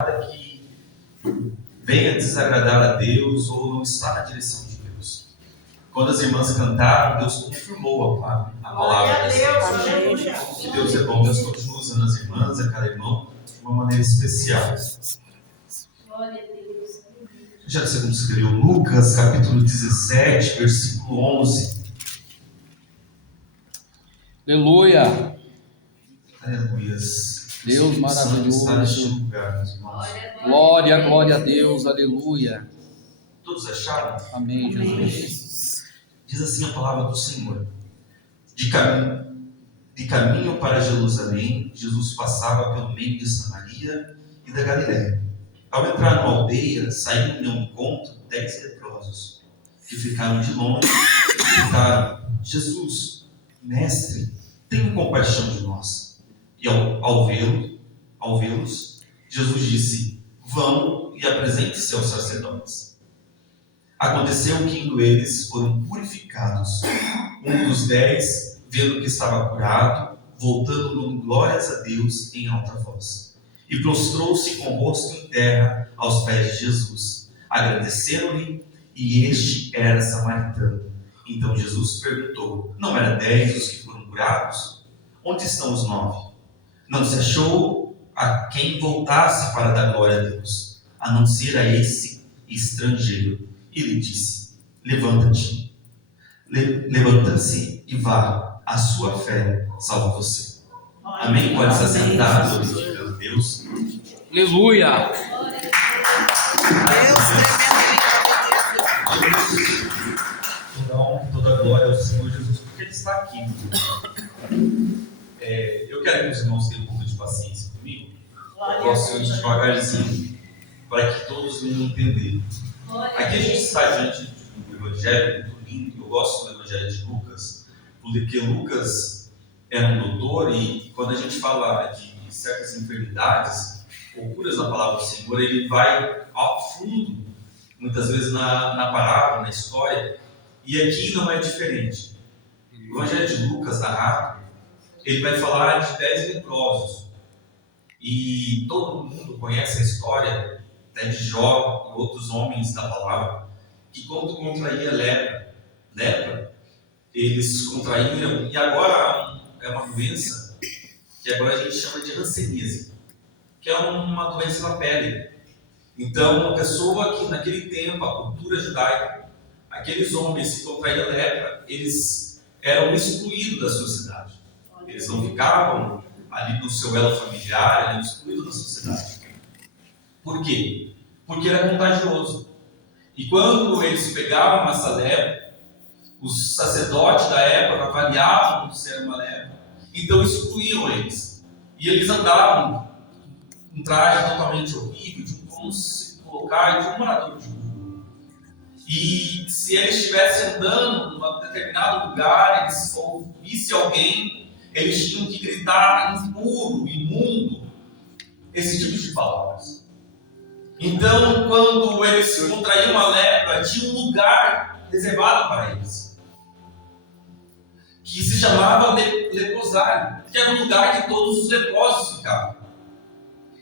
que venha desagradar a Deus ou não está na direção de Deus. Quando as irmãs cantaram, Deus confirmou a palavra de Deus. Que Deus é bom, Deus continua usando as irmãs, a cada irmão, de uma maneira especial. Já que você escreveu Lucas, capítulo 17, versículo 11. Aleluia! Aleluias. Deus maravilhoso. Lugar, Glória, glória a Deus, aleluia. Todos acharam? Amém, Jesus. Diz assim a palavra do Senhor. De caminho para Jerusalém, Jesus passava pelo meio de Samaria e da Galiléia. Ao entrar numa aldeia, saíram de um encontro 10 leprosos, que ficaram de longe e gritaram: Jesus, mestre, tenha compaixão de nós. E ao vê-los, Jesus disse: vão e apresentem-se aos sacerdotes. Aconteceu que, indo eles, foram purificados. Um dos 10, vendo que estava curado, voltando dando glórias a Deus em alta voz, e prostrou-se com o rosto em terra aos pés de Jesus. Agradeceram-lhe, e este era samaritano. Então Jesus perguntou: não eram 10 os que foram curados? Onde estão os 9? Não se achou a quem voltasse para dar glória a Deus, a não ser a esse estrangeiro. E lhe disse: levanta-te, levanta-se e vá, a sua fé salva você. Amém? Pode se assentar, glorificando a Deus. Aleluia! Toda glória ao Senhor Jesus, porque Ele está aqui. Eu quero que os irmãos tenham um pouco de paciência comigo. Eu posso ir devagarzinho, para que todos venham entender. Aqui a gente está diante de um evangelho muito lindo. Eu gosto do evangelho de Lucas, porque Lucas era um doutor, e quando a gente fala de certas enfermidades ou curas na palavra do Senhor, ele vai ao fundo, muitas vezes na parábola, na história, e aqui não é diferente. O evangelho de Lucas, narrado, ele vai falar de 10 leprosos, e todo mundo conhece a história, né, de Jó e outros homens da palavra, que quando contraía lepra, eles contraíram, e agora é uma doença que agora a gente chama de hanseníase, que é uma doença na pele. Então, uma pessoa que naquele tempo, a cultura judaica, aqueles homens que contraíam lepra, eles eram excluídos da sociedade. Eles não ficavam ali no seu elo familiar, eram excluídos da sociedade. Por quê? Porque era contagioso. E quando eles pegavam essa lepra, os sacerdotes da época avaliavam se era uma lepra, então excluíam eles. E eles andavam um traje totalmente horrível, de como se colocar de um morador de rua. E se eles estivessem andando em um determinado lugar, eles ouvissem alguém, eles tinham que gritar impuro, imundo, esse tipo de palavras. Então, quando eles contraíam a lepra, tinha um lugar reservado para eles, que se chamava leprosário, que era um lugar que todos os leprosos ficavam.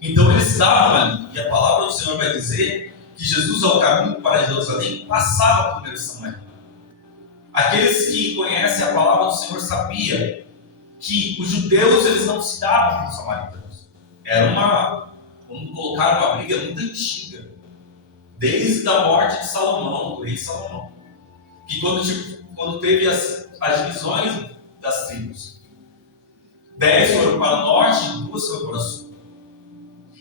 Então eles estavam ali, e a palavra do Senhor vai dizer que Jesus, ao caminho para Jerusalém, passava por Samaria. Aqueles que conhecem a palavra do Senhor sabiam que os judeus, eles não se davam com os samaritanos. Era vamos colocar, uma briga muito antiga, desde a morte de Salomão, do rei Salomão, que quando teve as divisões das tribos, 10 foram para o norte e 2 foram para o sul.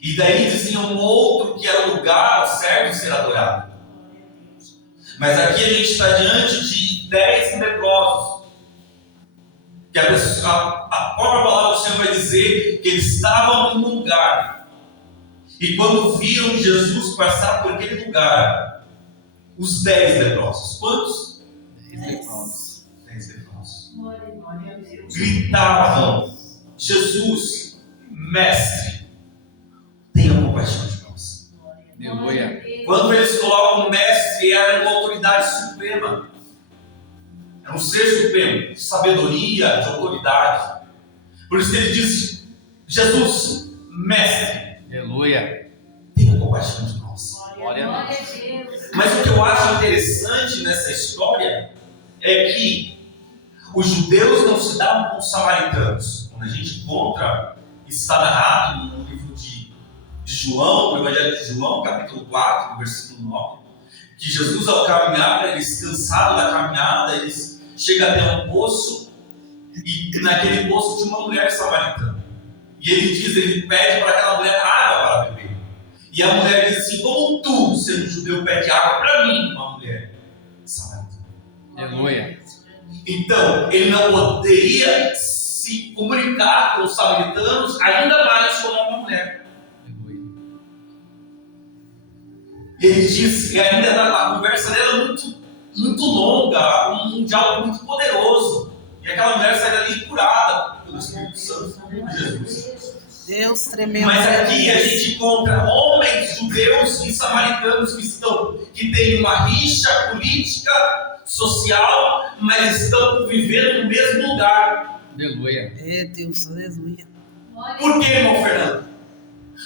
E daí diziam um outro que era o lugar ao servo ser adorado. Mas aqui a gente está diante de 10 leprosos, que a própria palavra do Senhor vai dizer que eles estavam num lugar, e quando viram Jesus passar por aquele lugar, os 10 leprosos, quantos? 10 leprosos. 10 leprosos. Gritavam: Jesus, mestre, tenha compaixão de nós. Aleluia! Quando eles colocam mestre, era uma autoridade suprema, era um ser supremo, de sabedoria, de autoridade. Por isso ele diz: Jesus, mestre. Aleluia! tenha compaixão de nós. Glória a Deus. Mas o que eu acho interessante nessa história é que os judeus não se davam com os samaritanos. Quando a gente encontra, está narrado no livro de João, no Evangelho de João, capítulo 4, versículo 9, que Jesus, ao caminhar, eles cansados da caminhada, eles chegam até um poço, e naquele poço tinha uma mulher samaritana. E ele pede para aquela mulher água para beber. E a mulher diz assim: como tu, sendo judeu, pede água para mim, uma mulher samaritana? Aleluia. Então, ele não poderia se comunicar com os samaritanos, ainda mais com uma mulher. Aleluia. E ele diz, e ainda a conversa dela muito longa, um diálogo muito poderoso. E aquela mulher sai dali curada pelo Espírito Santo de Jesus. Deus tremendo. Mas aqui a gente encontra homens judeus e samaritanos que têm uma rixa política, social, mas estão convivendo no mesmo lugar. Aleluia. É Deus, aleluia. Por que, irmão Fernando?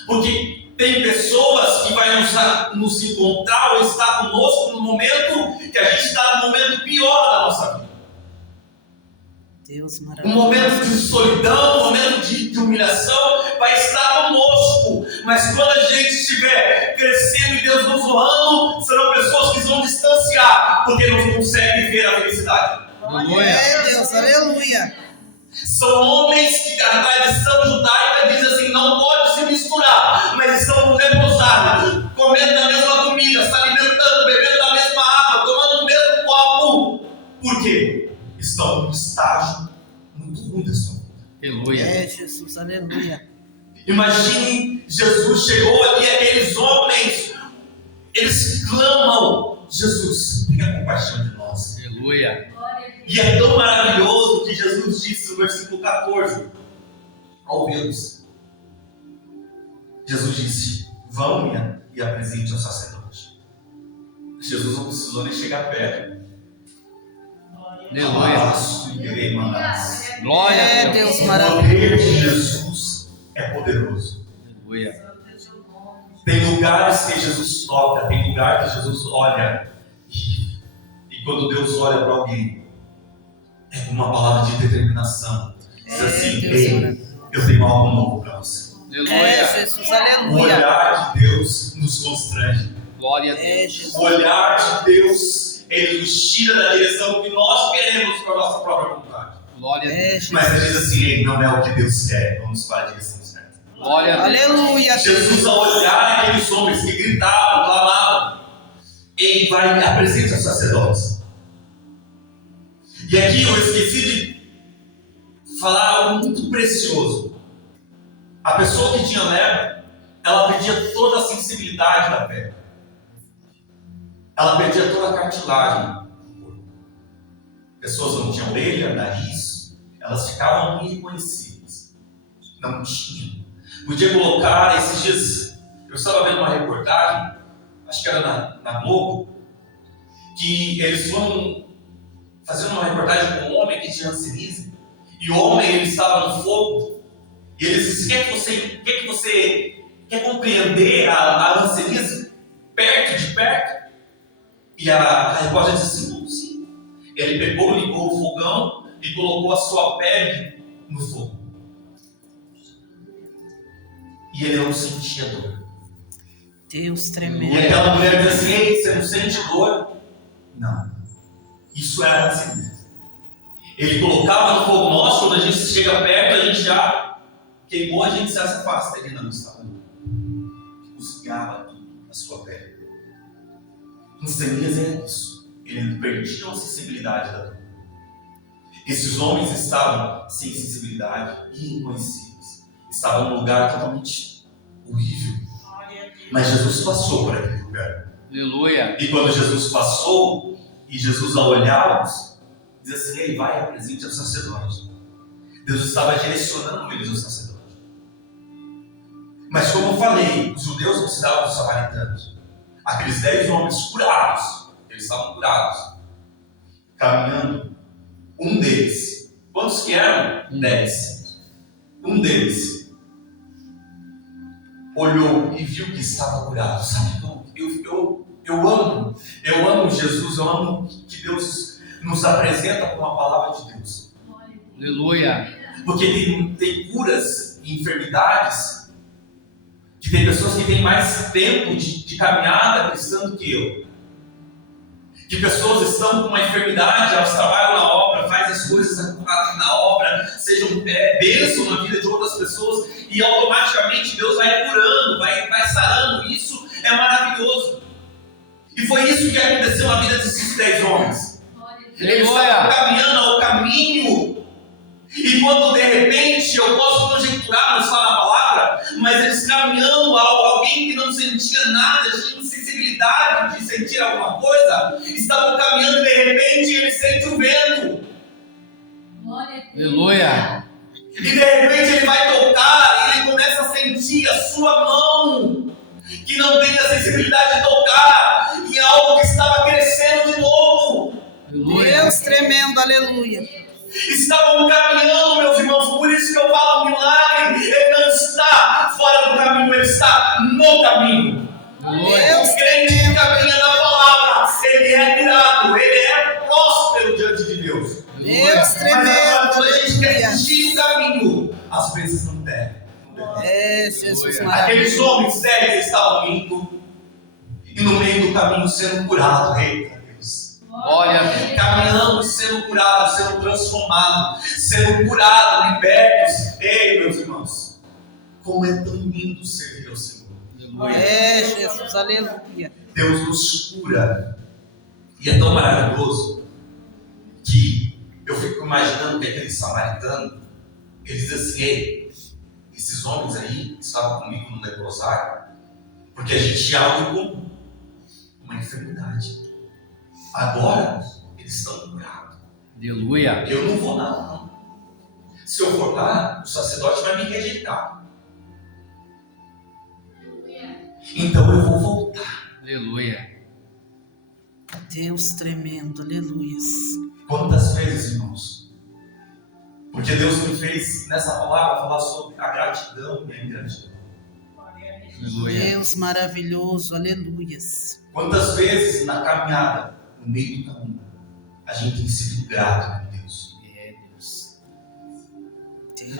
Porque tem pessoas que vão nos encontrar ou estar conosco no momento que a gente está no momento pior da nossa vida. Deus Um maravilhoso. momento de solidão, um momento de humilhação, vai estar conosco. Mas quando a gente estiver crescendo e Deus nos honrando, serão pessoas que vão distanciar, porque não conseguem ver a felicidade. Aleluia. É Deus, aleluia. São homens que a tradição judaica diz assim: não pode se misturar, mas estão reposados, comendo da mesma comida, se alimentando, bebendo da mesma água, tomando o mesmo copo. Por quê? Estão num estágio muito ruim da sua vida. Aleluia. É Jesus, aleluia. Imagine, Jesus chegou ali, aqueles homens, eles clamam: Jesus, tenha compaixão de nós. Aleluia. E é tão maravilhoso que Jesus disse no versículo 14, ao vê-los, Jesus disse: vão e apresente ao sacerdote. Jesus não precisou nem chegar perto. Aleluia. Glória a É Deus. Deus O maravilhoso. poder de Jesus é poderoso. Aleluia. Tem lugares que Jesus toca, tem lugar que Jesus olha. E quando Deus olha para alguém, é com uma palavra de determinação. Diz assim: Deus ei, maravilhoso. eu tenho algo novo para você. É Aleluia. Jesus, O aleluia. olhar de Deus nos constrange. Glória a É Deus. Jesus. O olhar de Deus, ele nos tira da direção que nós queremos para a nossa própria vontade. Glória a Deus. É Jesus. Mas ele diz assim: ei, não é o que Deus quer, vamos para a direção certa. Glória a Deus. Aleluia. Jesus, ao olhar aqueles homens que gritavam, clamavam, ele vai e apresenta os sacerdotes. E aqui eu esqueci de falar algo muito precioso. A pessoa que tinha lepra, ela perdia toda a sensibilidade da pele. Ela perdia toda a cartilagem do corpo. Pessoas não tinham orelha, nariz, elas ficavam irreconhecíveis. Não tinham. Podia colocar, esses dias, eu estava vendo uma reportagem, acho que era na Globo, que eles foram fazendo uma reportagem com um homem que tinha hanseníase, e o homem ele estava no fogo, e eles disseram: quer que você quer compreender a hanseníase de perto? E a repórter disse assim: não, sim. Ele pegou, ligou o fogão e colocou a sua pele no fogo. E ele não sentia dor. Deus E tremendo. aquela mulher diz assim: ei, você não sente dor? Não. Isso é a hanseníase. Ele colocava no fogo. Nós, quando a gente chega perto, a gente já queimou, a gente se afasta. Ele não estava. Buscava a sua pele. Hanseníase é isso. Ele perdia a sensibilidade da dor. Esses homens estavam sem sensibilidade, irreconhecíveis. Estavam num lugar totalmente horrível. Mas Jesus passou por aquele lugar. Aleluia. E quando Jesus passou, e Jesus ao olhá-los, diz assim: ele vai e apresente ao sacerdote. Deus estava direcionando eles ao sacerdote. Mas como eu falei, os judeus não se davam dos samaritanos. Aqueles 10 homens curados, eles estavam curados, caminhando. Um deles, quantos que eram? 10. Um deles olhou e viu que estava curado. Sabe, eu amo Jesus, eu amo que Deus nos apresenta com a palavra de Deus. Aleluia. Porque tem curas e enfermidades, que tem pessoas que têm mais tempo de caminhada cristã do que eu. Que pessoas estão com uma enfermidade, elas trabalham na obra, fazem as coisas na obra, sejam bênção na vida de outras pessoas, e automaticamente Deus vai curando, vai sarando. Isso é maravilhoso. E foi isso que aconteceu na vida desses 10 homens. Eles estavam caminhando ao caminho, e quando de repente, eu posso conjecturar, não está na palavra, mas eles caminhando a alguém que não sentia nada, tinha insensibilidade de sentir alguma coisa, estavam caminhando e de repente ele sente o vento. Aleluia. E de repente ele vai tocar e ele começa a sentir a sua mão, que não tem a sensibilidade de tocar, em algo que estava crescendo de novo. Aleluia. Deus tremendo, aleluia. Estavam caminhando, meus irmãos, por isso que eu falo, milagre, ele não está fora do caminho, ele está no caminho. Deus O crente que caminha na palavra, ele é curado, ele é próspero diante de Deus. Deus tremendo, Quando a gente quer aleluia. seguir o caminho, às vezes não deve. Jesus Aleluia. maravilhoso. Aqueles homens 10 estavam indo, e no meio do caminho sendo curado, eita Deus. Glória a Deus. Caminhando, sendo curado, sendo transformado, sendo curado, libertos. Ei, meus irmãos, como é tão lindo servir ao Senhor. Jesus, aleluia. Deus nos cura, e é tão maravilhoso que eu fico imaginando que aquele samaritano, ele diz assim: ei, esses homens aí estavam comigo no leprosário, porque a gente tinha algo em comum, uma enfermidade. Agora eles estão curados. Aleluia. Eu não vou lá, não. Se eu for lá, o sacerdote vai me rejeitar. Então eu vou voltar. Aleluia. Deus tremendo, aleluia. Quantas vezes, irmãos? Porque Deus me fez nessa palavra falar sobre a gratidão e a ingratidão. Aleluia. Deus maravilhoso, aleluia. Quantas vezes na caminhada, no meio do caminho, a gente tem sido grato com Deus? É, Deus.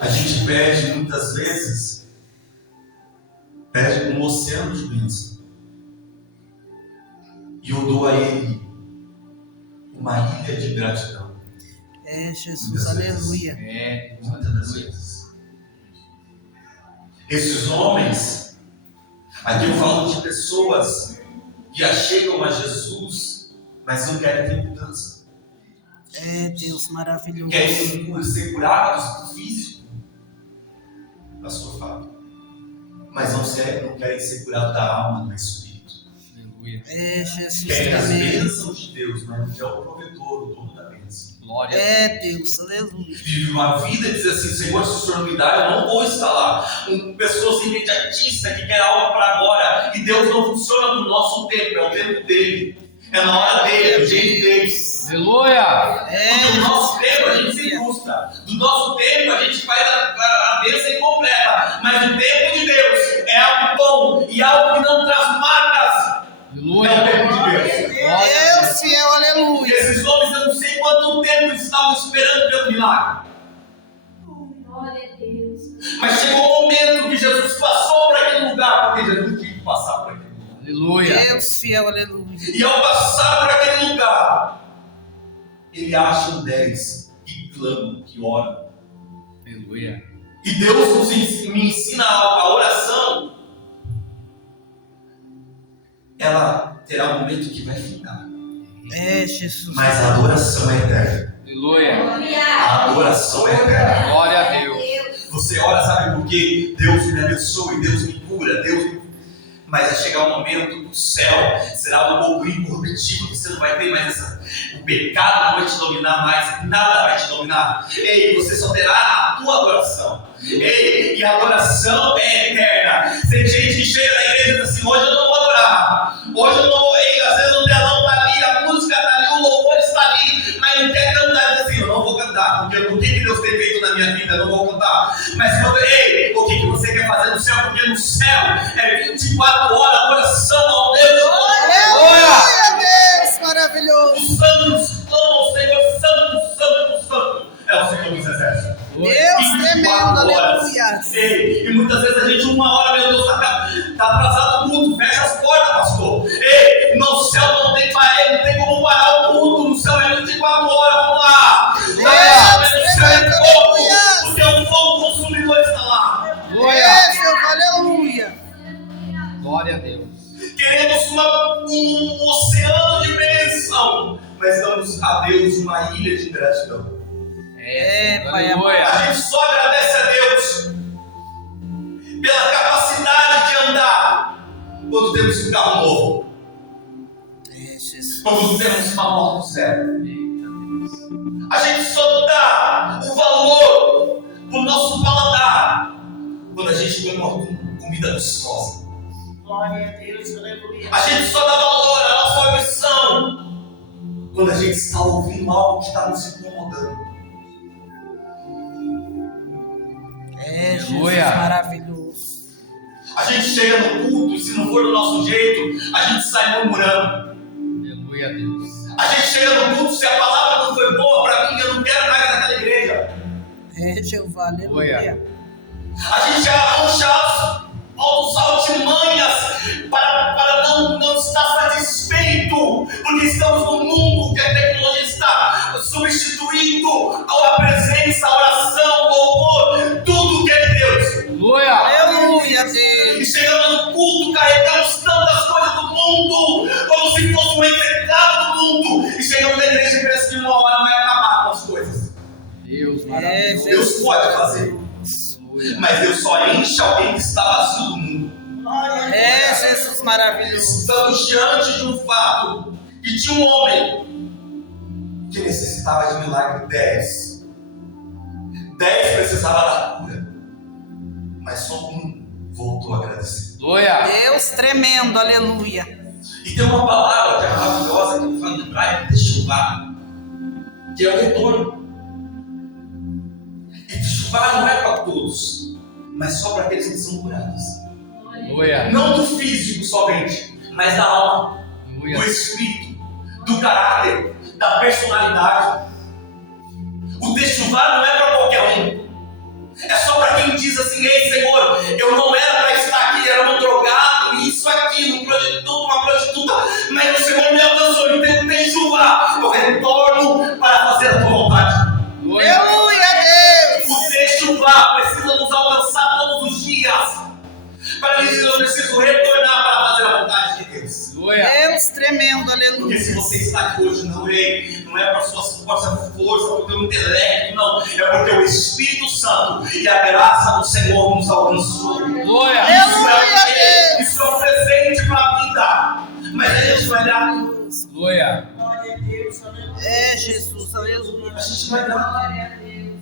A gente pede muitas vezes, pede um oceano de bênção. E eu dou a Ele uma ilha de gratidão. Jesus, Muitas aleluia. É, Muitas das vezes. Esses homens, aqui eu falo de pessoas que achegam a Jesus, mas não querem ter mudança. Deus maravilhoso. Querem ser curados do físico, pastor Fábio, mas não querem ser curados da alma, do espírito. Aleluia. Jesus Querem as tremendo. bênçãos de Deus, mas não quer o provedor, o dono da bênção. Glória a Deus. Deus, aleluia. Vive uma vida e diz assim: Senhor, se o Senhor me dá, eu não vou estar lá. Pessoas imediatistas que querem algo para agora, e Deus não funciona no nosso tempo, é o tempo dele, é na hora dele, é do jeito dele. Aleluia. Porque do nosso tempo a gente se frustra, do nosso tempo a gente faz a bênção incompleta, mas o tempo de Deus é algo bom e algo que não traz marcas. Aleluia. É o tempo de Deus. Deus fiel, aleluia. Esses homens, eu não sei quanto tempo estavam esperando pelo milagre. Glória a Deus. Mas chegou o momento que Jesus passou por aquele lugar, porque Jesus tinha que passar por aquele lugar. Aleluia. Deus fiel, aleluia. E ao passar por aquele lugar, ele acha um 10 que clamam, que oram. Aleluia. E Deus me ensina a oração. Ela terá um momento que vai ficar. Jesus. Mas a adoração é eterna. Aleluia. A adoração é eterna. Glória a Deus. Você ora, sabe por quê? Deus me abençoe, Deus me cura, Mas vai chegar um momento que o céu será algo incorruptível. Você não vai ter mais o pecado não vai te dominar mais, nada vai te dominar. Ei, você só terá a tua adoração. Ei, e a adoração é eterna. Tem gente que chega na igreja e diz assim: hoje eu não vou adorar. Hoje eu não vou. Ei, às vezes o telão está ali, a música está ali, o louvor está ali, mas não quer cantar. Diz assim: eu não vou cantar, porque o que Deus tem feito na minha vida, eu não vou cantar. Mas quando, ei, o que você quer fazer no no céu, porque no céu é 24 horas, oração ao Deus. Aleluia, Deus maravilhoso. Os santos clamam ao Senhor, santo, santo, santo. É o Senhor dos exércitos. Deus tremendo, aleluia. Ei, e muitas vezes a gente, 1 hora, meu Deus, está atrasado o culto, fecha as portas, pastor. Ei, no céu não tem parede, não tem como parar o culto, no céu é 24 horas, vamos lá. No céu é fogo, porque o fogo consumidor está lá. Aleluia. Glória a Deus. Queremos um oceano de bênção, mas damos a Deus uma ilha de gratidão. Pai Aleluia. A gente só agradece a Deus pela capacidade de andar quando temos um carro novo, Jesus. quando temos uma moto zero. A gente só dá o valor pro nosso paladar quando a gente come uma comida gostosa. Glória a Deus, aleluia. A gente só dá valor à nossa missão quando a gente está ouvindo algo que está nos incomodando. Jesus Aleluia. maravilhoso. A gente chega no culto e se não for do nosso jeito, a gente sai murmurando. Aleluia a Deus. A gente chega no culto, se a palavra não foi boa para mim, eu não quero mais naquela igreja. Jeová, aleluia. A gente arrancha aos altimanhas para não estar satisfeito, porque estamos num mundo que a tecnologia está substituindo a presença, a oração, o louvor, tudo que é de Deus. Aleluia. Aleluia, E Deus. chegamos no culto, carregamos tantas coisas do mundo, como se fosse um pecado do mundo, e chegamos na igreja e parece que 1 hora vai acabar com as coisas. Deus maravilhoso. Deus pode fazer, Aleluia. mas Deus só enche alguém que está vazio do mundo. Jesus maravilhoso. Estamos diante de um fato que tinha um homem que necessitava de milagre. 10 precisava da cura, mas só um voltou a agradecer. Aleluia. Deus tremendo, aleluia. E tem uma palavra que é maravilhosa que fala em hebraico, techuvá, que é o retorno. E techuvá não é para todos, mas só para aqueles que são curados. Aleluia. Não do físico somente, mas da alma, do Aleluia. espírito, do caráter, da personalidade. O techuvá não é para qualquer um. É só para quem diz assim: ei, Senhor, eu não era para estar aqui, era um drogado, isso, aquilo, uma prostituta, mas o Senhor me alcançou, então techuvá, eu retorno para fazer a tua vontade. Aleluia, Deus. O techuvá precisa nos alcançar todos os dias, para dizer: eu preciso retornar para fazer a vontade de Deus. Aleluia. Deus tremendo, Porque aleluia. se você está aqui hoje, não é para sua força, para o teu intelecto, não. É porque o Espírito Santo e a graça do Senhor nos alcançou. Aleluia. Isso é um presente para a vida. Mas a gente vai dar. Aleluia. Glória a Deus, aleluia. Jesus, aleluia. A gente vai dar. Glória a Deus.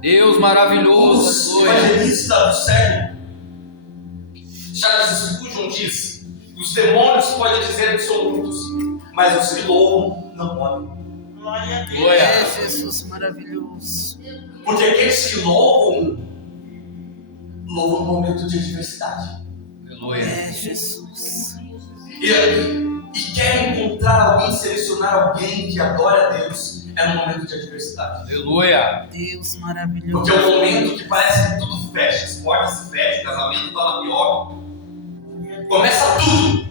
Deus maravilhoso. Os Aleluia. evangelistas do século, Charles Spurgeon diz: os demônios podem dizer que são muitos, mas os que louvam não podem. Glória a Deus. Aleluia. Jesus maravilhoso. Porque aqueles que louvam no momento de adversidade. Aleluia. Jesus. E quer encontrar alguém, selecionar alguém que adora a Deus, é no momento de adversidade. Aleluia. Deus maravilhoso. Porque é o momento que parece que tudo fecha, as portas se fecham, o casamento está na pior, começa tudo.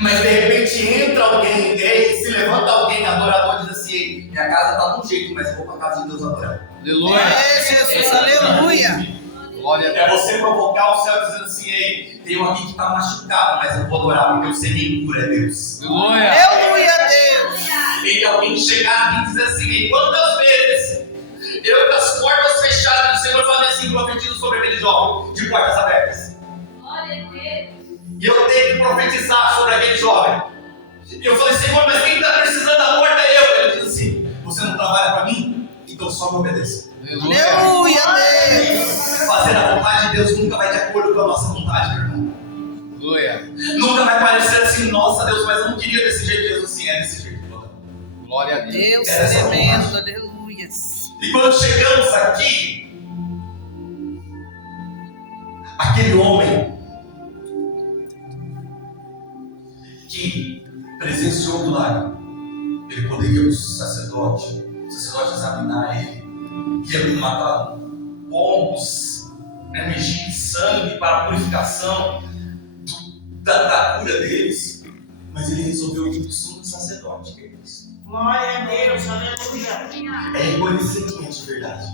Mas de repente entra alguém, se levanta alguém adorador e diz assim: ei, minha casa está de um jeito, mas eu vou para a casa de Deus adorar. Aleluia. Jesus, aleluia. Glória a É Deus. você provocar o céu dizendo assim: ei, tem um aqui que está machucado, mas eu vou adorar, porque eu sei quem cura é Deus. Aleluia. Aleluia, Deus. E alguém chegar aqui e dizer assim: ei, quantas vezes eu com as portas fechadas, o Senhor falei assim, profetizo sobre aquele jovem de portas abertas. Glória a Deus. E eu tenho que profetizar sobre aquele jovem. E eu falei: Senhor, mas quem está precisando da porta é eu. Ele diz assim: você não trabalha para mim? Então só me obedeça. Aleluia. Aleluia, Deus. Fazer a vontade de Deus nunca vai de acordo com a nossa vontade, meu irmão. Aleluia. Nunca vai parecer assim: nossa Deus, mas eu não queria desse jeito. Deus assim: é desse jeito. Glória a Deus. Deus Essa é a tremendo, vontade. aleluia. E quando chegamos aqui, aquele homem que presenciou o milagre, ele poderia ir para o sacerdote examinar ele, ia matar pombos, emergir sangue para a purificação da cura deles, mas ele resolveu ir para o sumo sacerdote, que é Cristo. Glória a Deus, aleluia. É reconhecer quem é de verdade,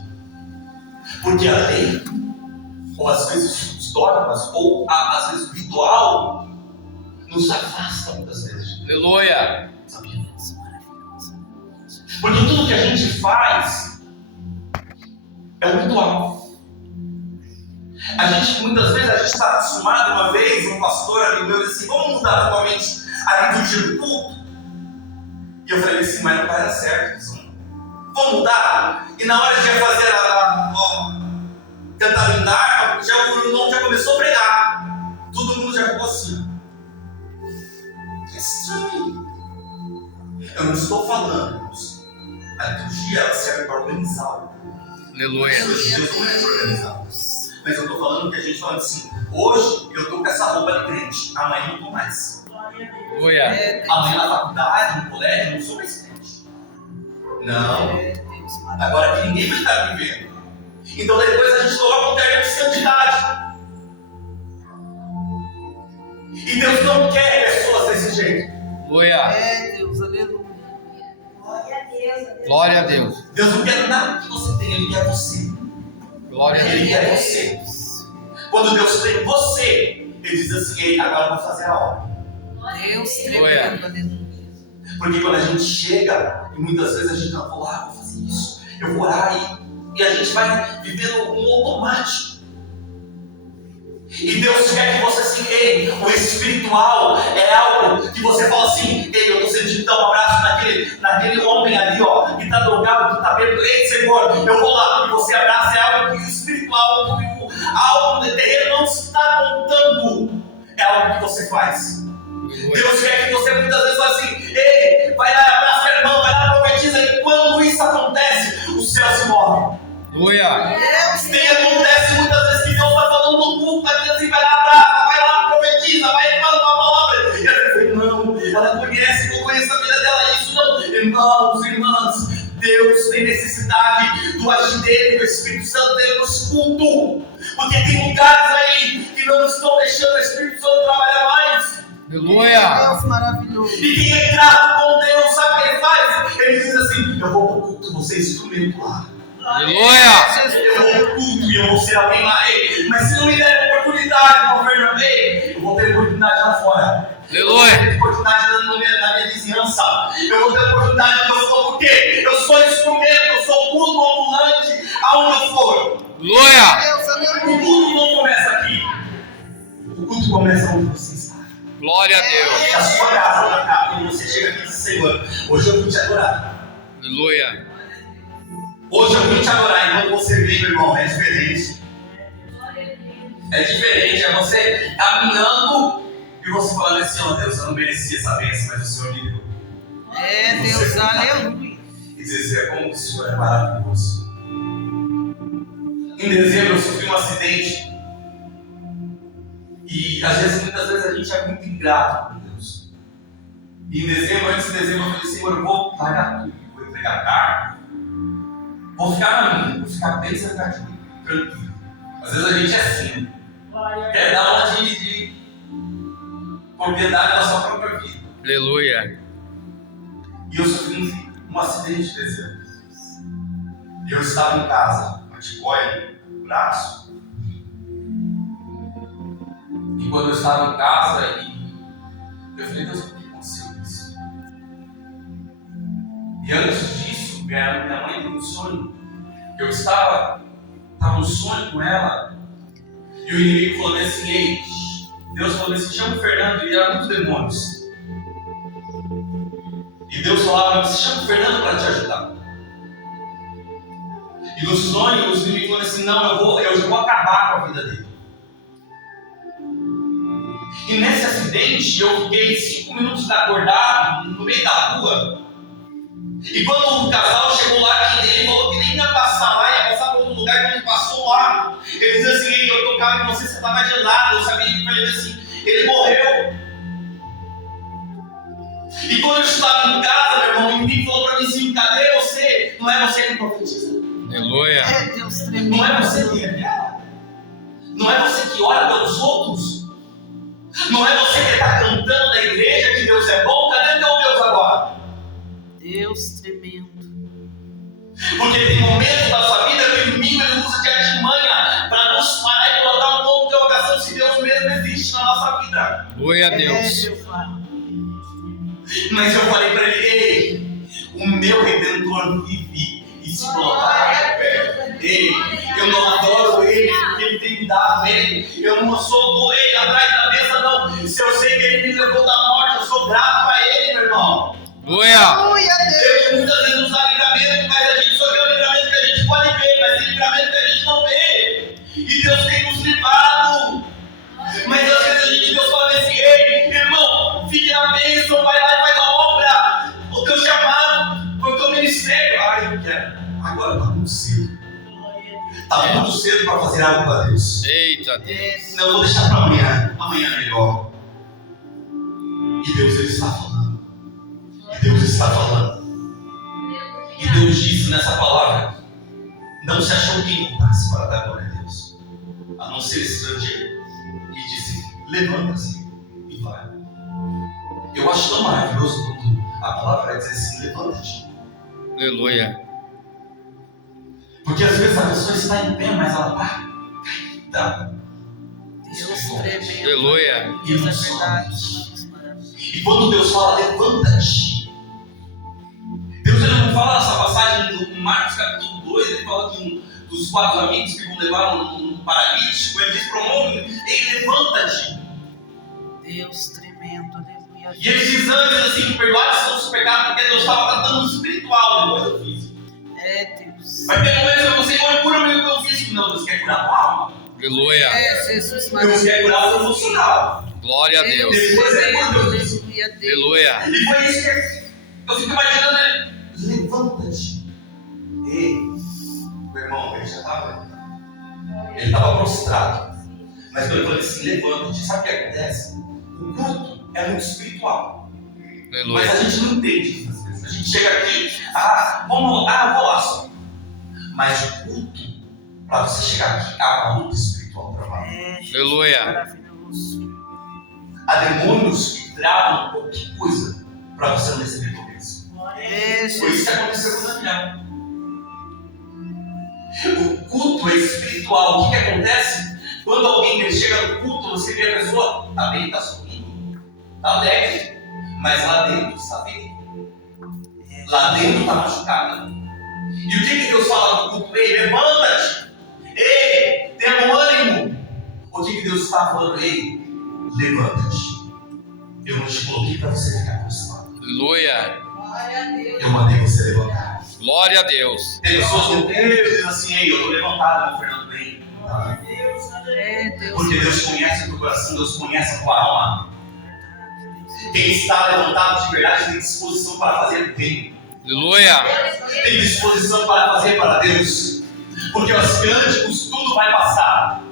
porque a lei, ou às vezes os dogmas, ou às vezes o ritual, nos afasta muitas vezes. Aleluia. Sabia? Porque tudo que a gente faz é um ritual. Muitas vezes a gente está acostumado. Uma vez um pastor amigo meu disse assim: vamos mudar totalmente a liturgia do culto. E eu falei assim: mas não vai dar certo. Vamos mudar. E na hora de fazer cantar o hino, o irmão já começou a pregar. Todo mundo já ficou assim. É estranho. Eu não estou falando, irmãos. A liturgia ela serve para organizar o culto. Aleluia. Deus não é para organizar. Mas eu estou falando que a gente fala assim: hoje eu estou com essa roupa de crente, amanhã não estou mais. Aleluia. Amanhã na faculdade, no colégio, não sou mais crente. Não. Agora que ninguém vai estar me vendo. Então depois a gente coloca um termo de santidade. E Deus não quer pessoas desse jeito. Aleluia. É Deus, aleluia. Glória a Deus. Deus não quer nada que você tenha, Ele quer você. Glória a Ele Deus. quer você. Quando Deus tem você, Ele diz assim: ei, agora eu vou fazer a obra. Deus tremendo, aleluia. Porque quando a gente chega, e muitas vezes a gente não vou lá, vou fazer isso, eu vou orar, e a gente vai vivendo um automático. E Deus quer que você assim: ei, o espiritual é algo que você fala assim: ei, eu estou sentindo dar um abraço naquele homem ali, ó, que está drogado, que está bêbado. Ei, Senhor, eu vou lá. E você abraça, é algo que o espiritual, algo de terreno não está contando. É algo que você faz. Deus quer que você muitas vezes fale assim: ei, vai lá, abraça o irmão, vai lá, profetiza. E quando isso acontece, o céu se move. Aleluia. Tem acontece muitas vezes que Deus está falando no culto, está dizendo assim: vai lá, abraça, vai lá, profetiza, vai fala uma palavra. E ela diz: não, ela conhece, eu conheço a vida dela, isso não. Irmãos, irmãs, Deus tem necessidade do agir dele, do Espírito Santo dele nos cultos. Porque tem lugares aí que não estão deixando o Espírito Santo trabalhar mais. Aleluia. Deus maravilhoso. E quem é grato com Deus, sabe o que ele faz? Ele diz assim: eu vou para o culto, você é instrumento lá. Aleluia. Eu vou para o culto e eu vou ser alguém lá. Mas se não me der oportunidade, governo, eu vou ter oportunidade lá fora. Aleluia. Eu vou ter oportunidade na minha vizinhança. Eu vou ter oportunidade no meu for, porque eu sou instrumento, eu sou culto ambulante aonde eu for. Aleluia. Deus, O aleluia. culto não começa aqui. O culto começa onde você está. Glória a Deus. Na sua casa, na casa, quando você chega aqui e diz: Senhor, hoje eu vim te adorar. Aleluia. Hoje eu vim te adorar. E quando você vem, meu irmão, é diferente. É diferente, é você caminhando e você falando assim: ó Deus, eu não merecia essa bênção, mas o Senhor me deu. É Deus, aleluia. E dizer como o Senhor é maravilhoso. Em dezembro eu sofri um acidente. E às vezes, muitas vezes a gente é muito ingrato com Deus. E em dezembro, antes de dezembro, eu falei: Senhor, eu vou largar tudo, vou entregar carro, vou ficar na minha, vou ficar bem sentadinho, tranquilo. Às vezes a gente é assim, quer dar uma de propriedade da sua própria vida. Aleluia. E eu sofri um acidente de dezembro. E eu estava em casa, uma tipóia no braço. E quando eu estava em casa, eu falei: Deus, por que aconteceu isso? E antes disso, minha mãe teve um sonho. Eu estava um sonho com ela. E o inimigo falou assim: ei, Deus falou assim: chama o Fernando. E eram muitos demônios. E Deus falava: chama o Fernando para te ajudar. E no sonho, os inimigos falaram assim: não, eu vou acabar com a vida dele. E nesse acidente eu fiquei 5 minutos acordado no meio da rua. E quando o casal chegou lá, ele falou que nem ia passar lá, ia passar para outro lugar. Quando ele passou lá, ele dizia assim: ei, eu tocava em você estava gelado. Eu sabia que ele disse assim: ele morreu. E quando eu estava em casa, meu irmão, o inimigo falou para mim assim: cadê você? Não é você que profetiza. Aleluia. É Deus tremendo. Não é você que revela. Não é você que ora pelos outros. Não é você que está cantando na igreja que Deus é bom. Cadê teu Deus agora? Deus tremendo. Porque tem momentos da sua vida que o inimigo ele usa de artimanha para nos parar e colocar um ponto de interrogação se Deus mesmo existe na nossa vida. Glória a Deus. É, meu Pai. Mas eu falei para ele: ei, o meu Redentor vive e se colocar de pé. Ei, eu não adoro ele porque ele tem me dado ele. Eu não sou do ele atrás da mesa, não. Se eu sei que ele me levou da morte, eu sou grato a ele, meu irmão. Glória. Aleluia, Deus. Deus muitas vezes nos dá livramento, mas a gente só vê o livramento que a gente pode ver, mas tem livramento que a gente não vê. E Deus tem nos livrado. Mas às vezes Deus fala assim: ei, irmão, fique na bênção, vai lá e faz a obra. O teu chamado, o teu ministério. Ai, eu quero. Agora está muito cedo. Está muito cedo para fazer algo para Deus. Eita Deus. Não, eu vou deixar para amanhã. Amanhã é melhor. E Deus ele está falando. E Deus está falando. E Deus disse nessa palavra: não se achou quem contasse para dar glória a Deus, a não ser estrangeiro. E disse: levanta-se e vai. Eu acho tão maravilhoso quando a palavra vai dizer assim: levanta-te. Aleluia. Porque às vezes a pessoa está em pé, mas ela está caída. Deus tremendo. Aleluia. E Isso não é só verdade. isso. E quando Deus fala: levanta-te, Deus ele não fala nessa passagem do Marcos capítulo 2, ele fala dos 4 amigos que vão levar um paralítico. Ele diz para o homem: ei, levanta-te. Deus tremendo. Aleluia. E ele diz antes assim: perdoados são os pecados, porque Deus estava tratando o espiritual depois do físico. É Deus. Mas tem momentos que você Senhor, cura-me do meu físico. Não, Deus quer curar a tua alma. Aleluia. É Jesus Deus maravilhoso. quer curar o teu emocional. Glória a Deus. Depois é por Deus. Aleluia, Deus. Aleluia. E foi isso que eu fico imaginando ele. Levanta-te. Ei, o irmão, ele já estava. Ele estava prostrado. Mas quando eu falei assim: levanta-te, sabe o que acontece? O culto é muito espiritual. Mas Aleluia. a gente não entende isso às vezes. A gente chega aqui: vou lá só. Mas o culto, para você chegar aqui, há uma luta espiritual travada. É Jesus Aleluia. maravilhoso. Há demônios que travam qualquer coisa para você não receber tua bênção. É Foi isso que Jesus. aconteceu com Daniel. O culto é espiritual. O que acontece? Quando alguém ele chega no culto, você vê a pessoa, está bem, está sorrindo, está alegre, mas lá dentro está ferido. Lá dentro está machucada. E o que Deus fala no culto? Ei, levanta-te! Ei, tenha um ânimo! O que Deus está falando? Ei, levanta-te! Eu não te coloquei para você ficar prostrado. Aleluia. Eu mandei você levantar. Glória a Deus. Tem pessoas que dizem assim: ei, eu estou levantado, meu Fernando, bem. É Deus. Porque Deus conhece o teu coração, Deus conhece a tua alma. Quem está levantado de verdade tem disposição para fazer o reino. Aleluia. Tem disposição para fazer para Deus. Porque os cânticos, tudo vai passar.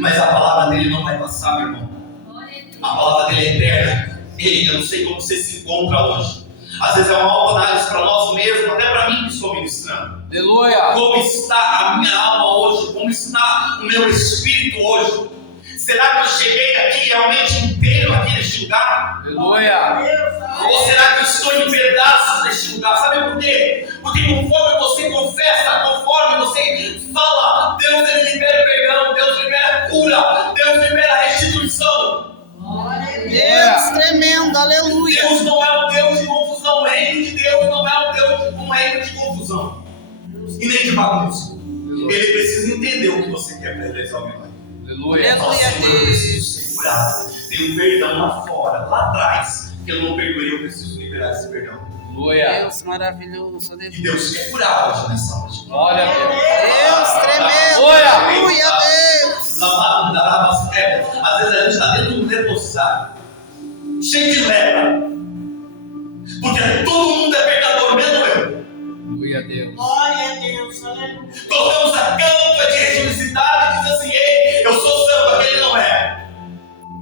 Mas a palavra dele não vai passar, meu irmão. A palavra dele é eterna. Ei, eu não sei como você se encontra hoje. Às vezes é uma autoanálise para nós mesmos, até para mim que estou ministrando. Aleluia. Como está a minha alma hoje? Como está o meu espírito hoje? Será que eu cheguei aqui realmente inteiro aqui neste lugar? Aleluia. Ou será que eu estou em pedaços neste lugar? Sabe por quê? Porque conforme você confessa, conforme você fala, Deus ele libera perdão, Deus libera cura, Deus libera restituição. Deus tremendo. Aleluia. Deus não é um Deus de confusão. O reino de Deus não é um reino de confusão e nem de bagunça. Ele precisa entender o que você quer para ele resolver. Aleluia. Fala, Senhor, eu preciso ser curado. Tem um perdão lá fora, lá atrás, que eu não perdoei, eu preciso liberar esse perdão. Aleluia. Deus maravilhoso. E Aleluia. Deus quer curar hoje nessa noite. Glória a Deus. Deus tremendo. Aleluia. Aleluia, Deus. Às vezes a gente está dentro de um repousado, cheio de lepra. Porque todo mundo é pecador, mesmo eu. Aleluia, Deus. Glória a Deus, aleluia. Tocamos a campa de religiosidade e diz assim: ei, eu sou samba, aquele não é.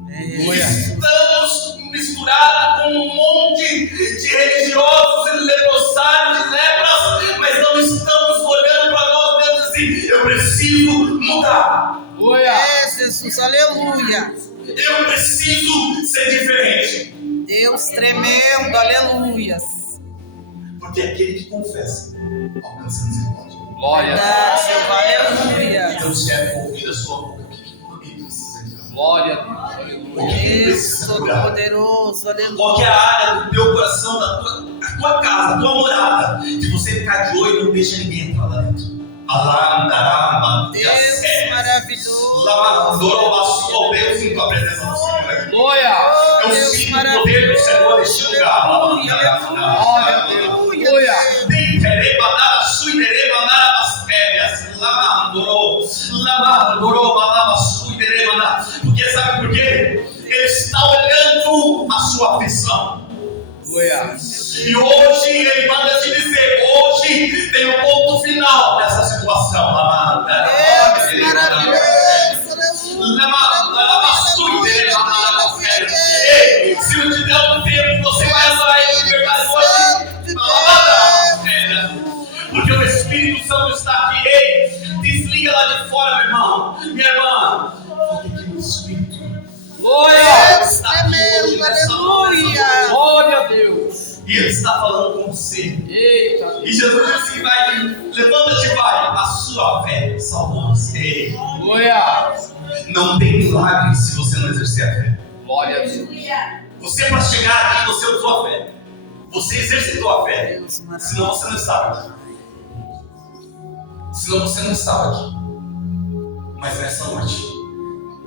Aleluia. Estamos misturados com um monte de religiosos e leprosários e lepras, mas não estamos olhando para nós mesmos assim: eu preciso mudar. Aleluia. É, Jesus, aleluia. Eu preciso ser diferente. Deus tremendo, aleluia. Porque aquele que confessa alcança misericórdia. Glória. Verdade, Senhor, aleluia. Deus quer ouvir a sua boca. O que ele precisa de amor? Glória a Deus. Aleluia. O que ele Deus precisa curar? Todo-Poderoso, aleluia. Qual que é a área do teu coração, da tua casa, da tua morada, que você cadeou e não deixa ninguém entrar lá dentro? Deus maravilhoso. Eu sinto a presença do Senhor aqui. Glória. Eu Deus sinto o poder do Senhor neste lugar. Glória a Deus. Glória. Porque sabe por quê? Ele está olhando a sua aflição. Glória. E hoje ele manda te dizer: hoje tem um ponto final nessa situação. Deus maravilhoso, Ei, se eu te der um tempo, você vai adorar em liberdade hoje. Porque o Espírito Santo está aqui. Ei, desliga lá de fora, meu irmão. Minha irmã, foque aqui no Espírito. Glória. Deus tremendo, aleluia. Glória a Deus. E Ele está falando com você. Eita. E Jesus disse assim: vai, levanta-te e vai. A sua fé salvou você. Glória. Não tem milagre se você não exercer a fé. Glória a Deus. Você, para chegar aqui, você usou a fé. Você exercitou a fé. Deus maravilhoso. Senão você não estava aqui. Senão você não estava aqui. Mas nessa noite,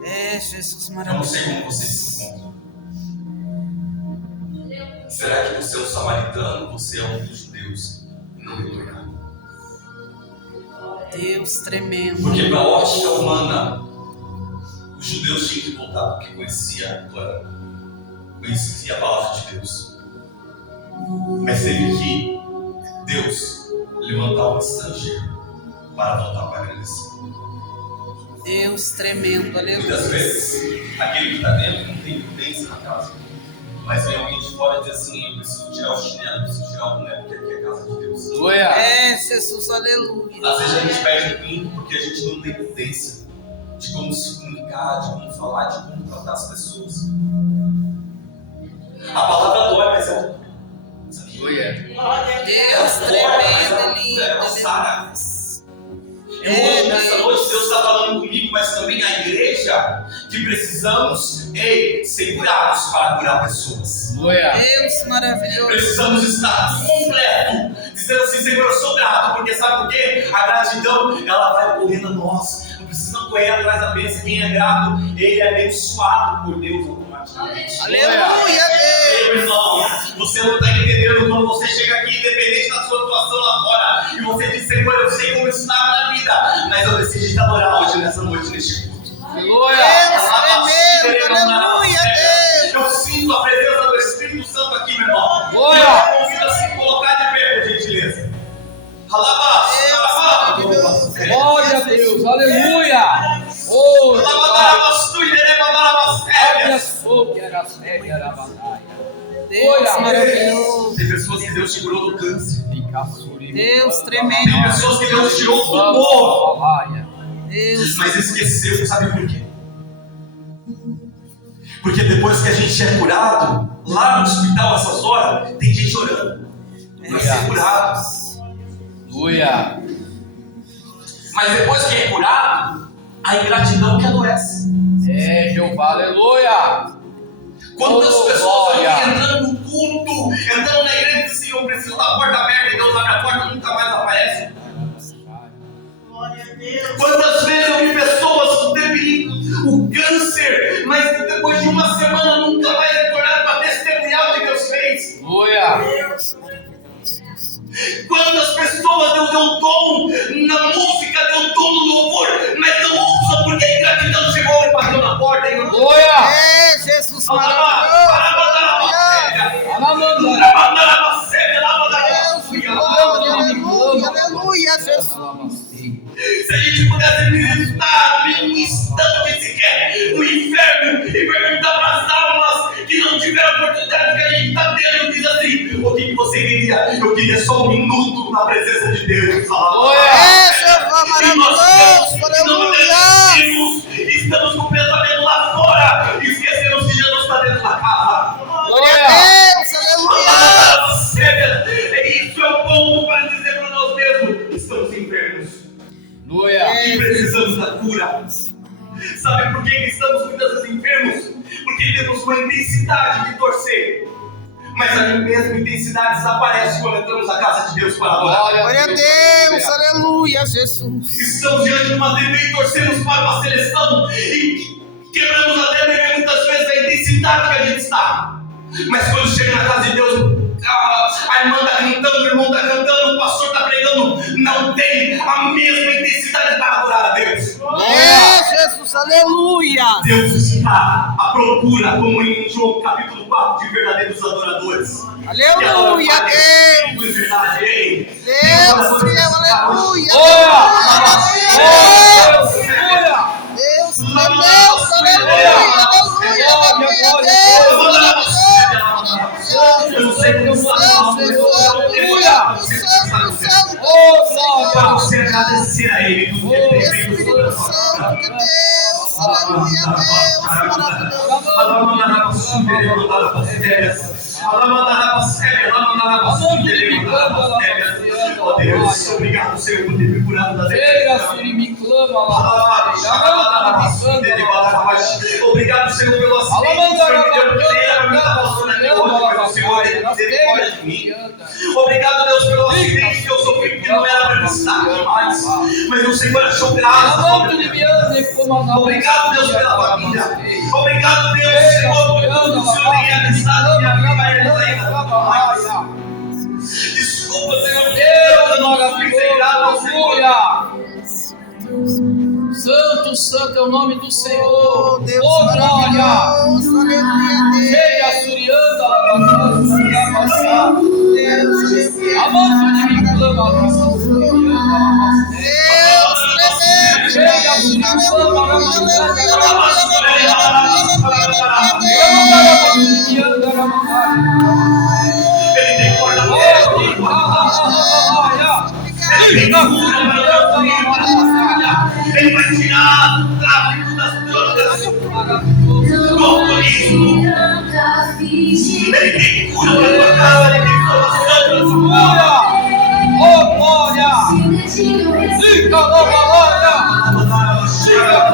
É, Jesus eu não maravilhoso. sei como você se encontra. Será que você é um samaritano? Você é um dos judeus não retornado? Deus tremendo. Porque para a ótica humana, os judeus tinham que voltar porque conhecia a Torá, conhecia a palavra de Deus. Mas teve que Deus levantar um estrangeiro para voltar para a grande. Deus tremendo, aleluia. Muitas vezes, aquele que está dentro não tem prudência na casa. Mas vem alguém de fora e diz assim: eu preciso tirar o chinelo, eu preciso tirar o boné, porque aqui é a casa de Deus. Glória. É, Jesus, aleluia. Às vezes a gente perde o pinto porque a gente não tem prudência de como se comunicar, de como falar, de como tratar as pessoas. A palavra dói, mas é o. Glória. Deus tremendo, lindo, aleluia. Eu hoje, nessa noite, Deus está falando comigo, mas também a igreja, que precisamos ser curados para curar pessoas. Glória. Deus maravilhoso. Precisamos estar completo, dizendo assim: Senhor, eu sou grato, porque sabe por quê? A gratidão, ela vai ocorrendo a nós. Não precisamos correr atrás da bênção. Quem é grato, ele é abençoado por Deus automaticamente. Aleluia, Deus. Meu irmão, você não está entendendo quando você chega aqui, independente da sua situação lá fora, e você diz: Senhor, eu sei como está na vida, mas eu decidi te adorar hoje, nessa noite, neste culto. Glória. Deus tremendo, aleluia, Deus. Eu sinto a presença do Espírito Santo aqui, meu irmão. Glória. Eu convido a se colocar de pé, por gentileza. Glória a Deus. Aleluia. Oh, Deus maravilhoso. Tem pessoas que Deus te curou do câncer. Deus Tem tremendo. pessoas que Deus tirou do tumor. Deus. Mas esqueceu, sabe por quê? Porque depois que a gente é curado, lá no hospital, essas horas, tem gente orando para ser curado. Aleluia. Mas depois que é curado, a ingratidão que adoece. É, Jeová, aleluia. Quantas pessoas glória. aqui entrando no culto, entrando na igreja e dizem assim: eu preciso da porta aberta, e Deus abre a porta e nunca mais aparece. Glória a Deus. Quantas vezes eu vi pessoas teve o câncer, mas depois de uma semana nunca mais retornaram para testemunhar o que Deus fez. Aleluia. Deus. Quantas pessoas Deus deu dom na música, deu dom no louvor, mas não usa porque a ingratidão chegou e bateu na porta. Aleluia. É, Jesus maravilhoso. Amanda. Deus, glória, aleluia. tanto que se quer o inferno e perguntar para as almas que não tiveram a oportunidade que a gente está tendo, diz assim: o que você queria? Eu queria só um minuto na presença de Deus. É, Jeová maravilhoso, aleluia. Estamos com o pensamento lá fora e esquecemos que Jesus está dentro da casa. Glória a Deus, aleluia. Isso é um ponto para dizer para nós mesmos: estamos enfermos e precisamos da cura. Sabe por que estamos muitas vezes enfermos? Porque temos uma intensidade de torcer, mas a mesma intensidade desaparece quando entramos na casa de Deus para adorar. Glória a Deus, aleluia, Jesus. Estamos diante de uma TV e torcemos para uma seleção e quebramos a TV muitas vezes a intensidade que a gente está. Mas quando chega na casa de Deus, a irmã está cantando, o irmão está cantando, o pastor está pregando, não tem a mesma intensidade para adorar a Deus. É, Jesus, aleluia. Deus está à procura, como em João capítulo 4, de verdadeiros adoradores. Aleluia, Deus. De verdade, ei. Deus, fiel, aleluia. Deus, meu Deus, aleluia, aleluia, Deus. Eu não sei como para você agradecer a Ele por ter feito Espírito Santo de Deus, aleluia, Deus, oh Deus, obrigado, Senhor, por ter me curado das obrigado, Senhor, pelo acidente de mim. Obrigado, Deus, pelo acidente que eu sofri, que não era para estar aqui mais, mas o Senhor achou graça. Obrigado, Deus, pela família. Obrigado, Deus, Senhor, por tudo que o Senhor tem realizado na minha vida e ainda mais. Desculpa, Senhor, Deus, não fui integrado, Senhor. Santo, santo é o nome do Senhor. Oh, Deus, Oh, glória. maravilhoso, aleluia, Cheia, surianda, lavacanda, Deus, amando de mim, clama, Deus, tremendo, Ele vai tirar o tráfico das drogas, do alcoolismo. Ele tem cura para tua casa, ele tem salvação para tua cura. Oh, glória! Fica nova glória! Fica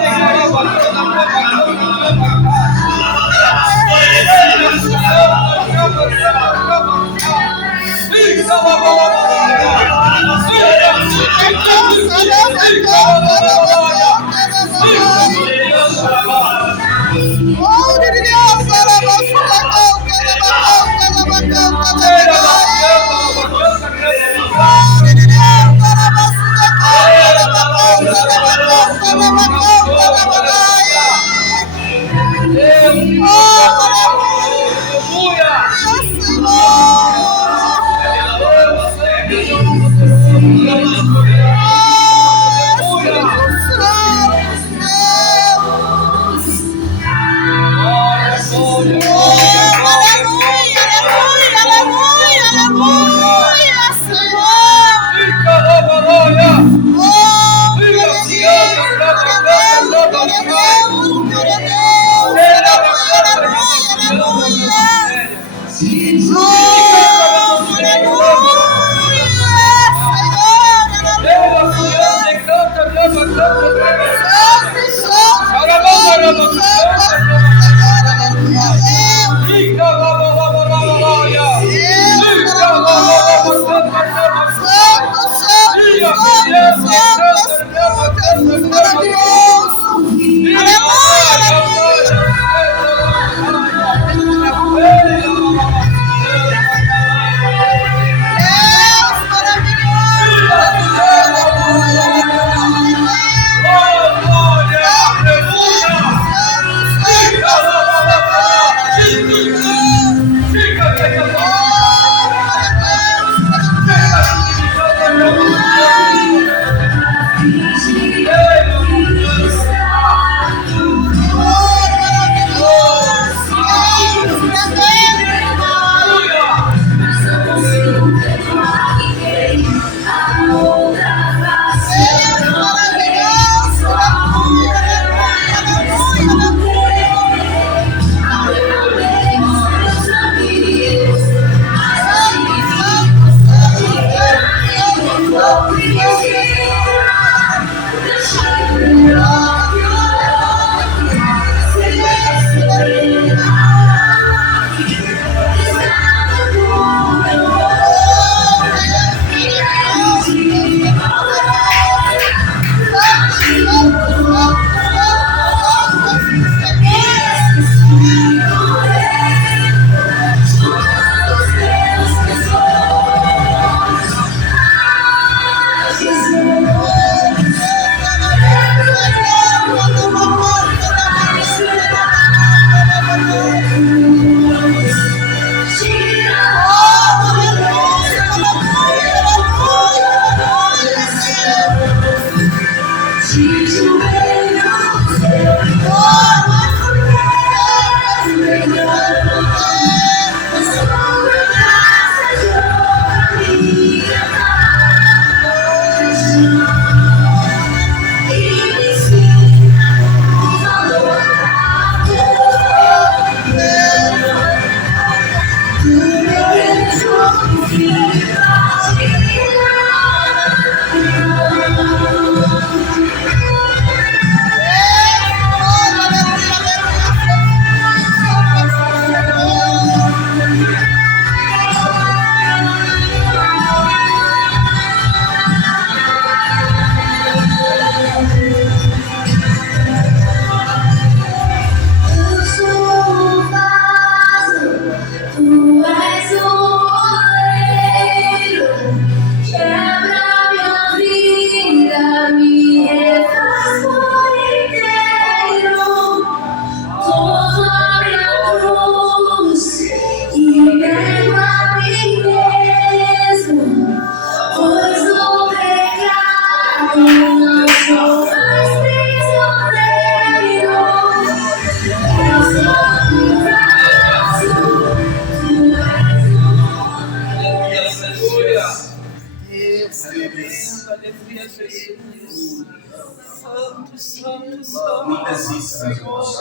desista, meus irmãos.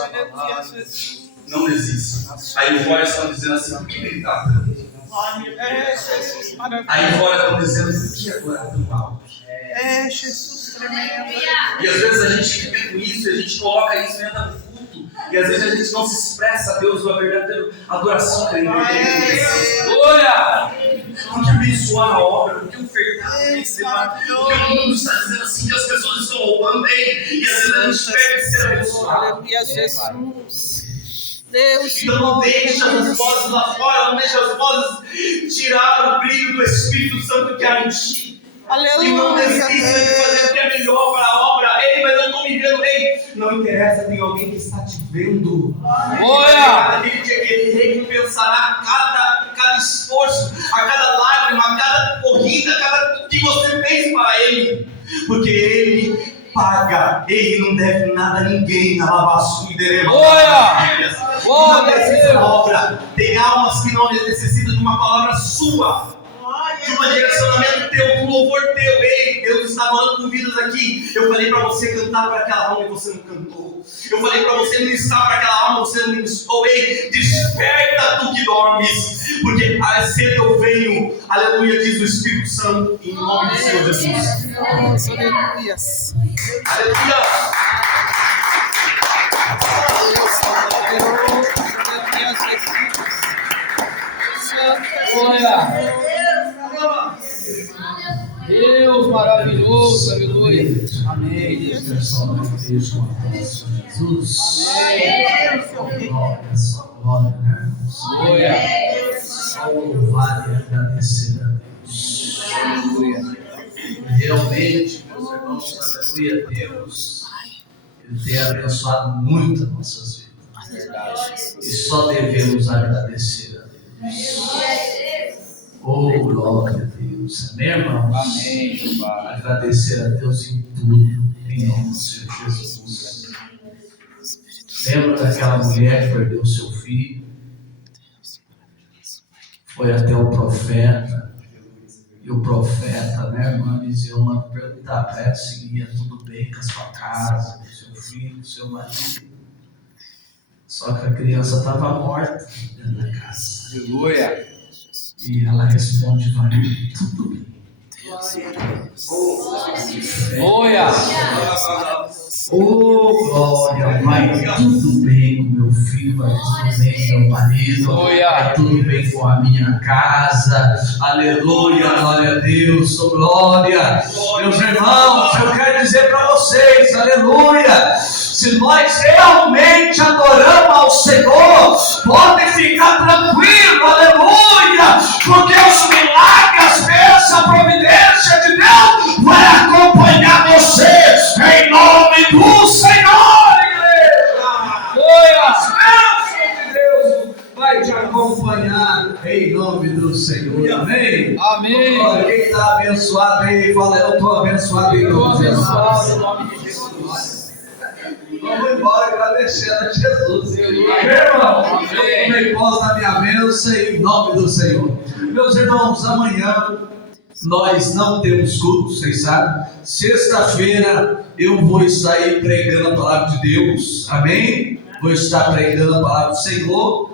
Não desista. Aí fora estão dizendo assim, por que ele está tanto? Aí fora estão dizendo, por que agora tão alto? Jesus tremendo. E às vezes a gente fica com isso, a gente coloca isso dentro do culto, e às vezes a gente não se expressa a Deus uma verdadeira adoração que ele merece. Glória! Porque abençoar a obra, porque ofertar, porque o mundo está dizendo assim que as pessoas estão roubando, e às vezes a gente perde de ser abençoado. Aleluia, Jesus. Deus, Então não deixa as vozes lá fora, não deixa as vozes tirar o brilho do Espírito Santo que há em ti. aleluia. E não desista de fazer o que é melhor para a obra. Ei, mas eu não estou me vendo. Ei, não interessa, tem alguém que está te vendo. Glória! Aquele dia que ele recompensará cada esforço, a cada lágrima, a cada corrida, a cada que você fez para ele. Porque ele paga, ele não deve nada a ninguém. Glória! Não necessita obra. Tem almas que não necessitam de uma palavra sua, de um direcionamento teu, de um louvor teu. Ei, Deus está falando com vidas aqui. Eu falei para você cantar para aquela alma e você não cantou. Eu falei para você ministrar para aquela alma e você não ministrou. Ei, desperta tu que dormes, porque cedo eu venho. Aleluia, diz o Espírito Santo, em nome do Senhor Jesus. Aleluia. Aleluia. Glória! Deus maravilhoso, aleluia. Amém. Jesus. Glória, né? Glória. Só louvar e agradecer a Deus. Aleluia. Realmente, meus irmãos, aleluia, Deus, Ele tem abençoado muito as nossas vidas. E só devemos agradecer a Deus. Oh, glória a Deus. Amém, irmãos? Amém, Jeová. Agradecer a Deus em tudo, em nome do Senhor Jesus. Lembra daquela mulher que perdeu seu filho? Foi até o profeta. E o profeta, né, irmã Eliseu, mandou perguntar para ela se ia tudo bem com a sua casa, com o seu filho, com o seu marido. Só que a criança estava morta dentro da casa. Aleluia. E ela responde, vai, tudo bem. Glória. Oh, glória, vai tudo bem com meu filho, vai tudo bem com meu marido, Glória. vai tudo bem com a minha casa. Aleluia, glória a Deus, oh glória. Meus irmãos, eu quero dizer para vocês, aleluia, se nós realmente adoramos ao Senhor, pode ficar tranquilo, aleluia, porque os milagres, as bênçãos, a providência de Deus vai acompanhar você, em nome do Senhor, igreja. Glória. As bênçãos de Deus vai te acompanhar, em nome do Senhor, amém? Amém. Olha, quem está abençoado aí, fala, eu estou abençoado em Estou nome de abençoado em Jesus. nome de Jesus. Vamos embora agradecendo a Jesus. Irmão, Amém. tomei posse da minha bênção em nome do Senhor. Meus irmãos, amanhã nós não temos culto, vocês sabem. Sexta-feira eu vou estar aí pregando a palavra de Deus, amém? Vou estar pregando a palavra do Senhor.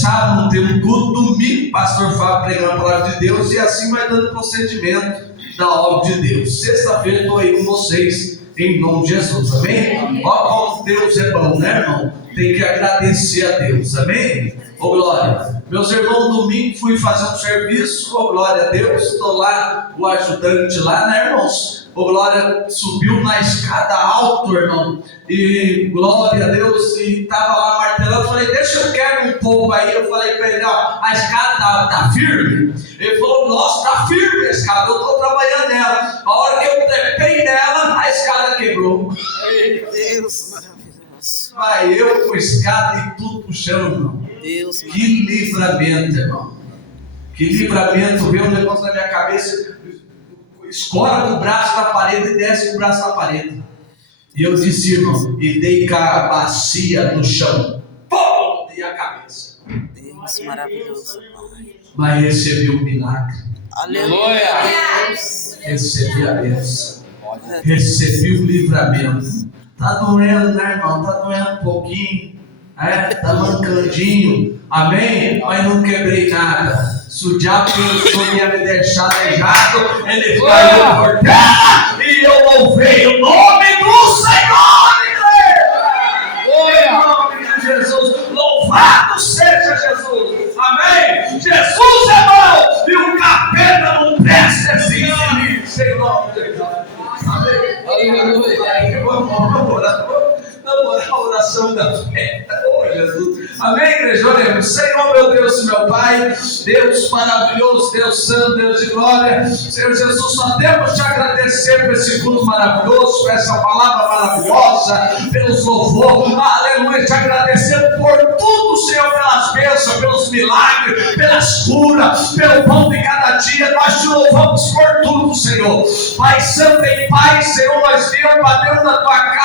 Sábado não temos culto, domingo pastor Fábio pregando a palavra de Deus, e assim vai dando procedimento da obra de Deus. Sexta-feira estou aí com vocês, em nome de Jesus, amém? Olha como Deus é bom, né, irmão? Tem que agradecer a Deus, amém? Ô glória. Meus irmãos, domingo fui fazer um serviço, ô glória a Deus, estou lá, o ajudante lá, né, irmãos? Ô glória, subiu na escada alta, irmão, e glória a Deus, e estava lá martelando, falei, deixa eu quebrar um pouco aí, eu falei para ele, ó, a escada tá firme? Ele falou, nossa, tá firme a escada, eu estou trabalhando nela. A hora que eu trepei nela, a escada quebrou. Deus maravilhoso. Vai eu com a escada e tudo pro chão, irmão. Deus Que livramento, irmão. Que livramento, veio um negócio na minha cabeça, escora com o braço na parede e desce com o braço na parede. E eu disse, irmão, e dei com a bacia no chão. Pum! E a cabeça. Deus maravilhoso, Pai. Mas recebi um milagre. Aleluia. Recebi a bênção. Recebi o livramento. Tá doendo, né, irmão? Tá doendo um pouquinho. Tá mancandinho. Amém? Mas não quebrei nada. Se o diabo pensou que ia me deixar aleijado, ele caiu por terra e eu louvei o nome do Senhor, igreja! Em nome de Jesus, louvado seja Jesus! Amém? Jesus é bom e o capeta não presta assim em mim, Senhor. Amém? Aleluia. Vamos orar. Vamos a oração da fé. Oh, Jesus. Amém, igreja? Oremos. Senhor, meu Deus e meu Pai, Deus maravilhoso, Deus santo, Deus de glória. Senhor Jesus, só temos te agradecer por esse culto maravilhoso, por essa palavra maravilhosa, pelos louvores. Aleluia. Te agradecer por tudo, Senhor, pelas bênçãos, pelos milagres, pelas curas, pelo pão de cada dia. Nós te louvamos por tudo, Senhor. Pai santo e Pai, Senhor, nós viemos para dentro da tua casa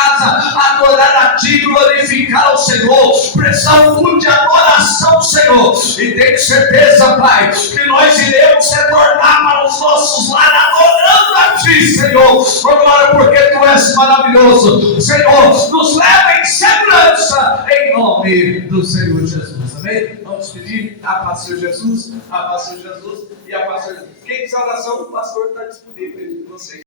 adorar a ti, glorificar o Senhor, prestar um culto de adoração, Senhor, e tenho certeza, Pai, que nós iremos retornar para os nossos lares adorando a ti, Senhor. Glória, porque tu és maravilhoso, Senhor. Nos leva em segurança, em nome do Senhor Jesus. Amém? Vamos pedir a paz do Senhor Jesus, a paz do Senhor Jesus e a paz do Senhor Jesus. Quem quiser oração, o pastor está disponível para vocês.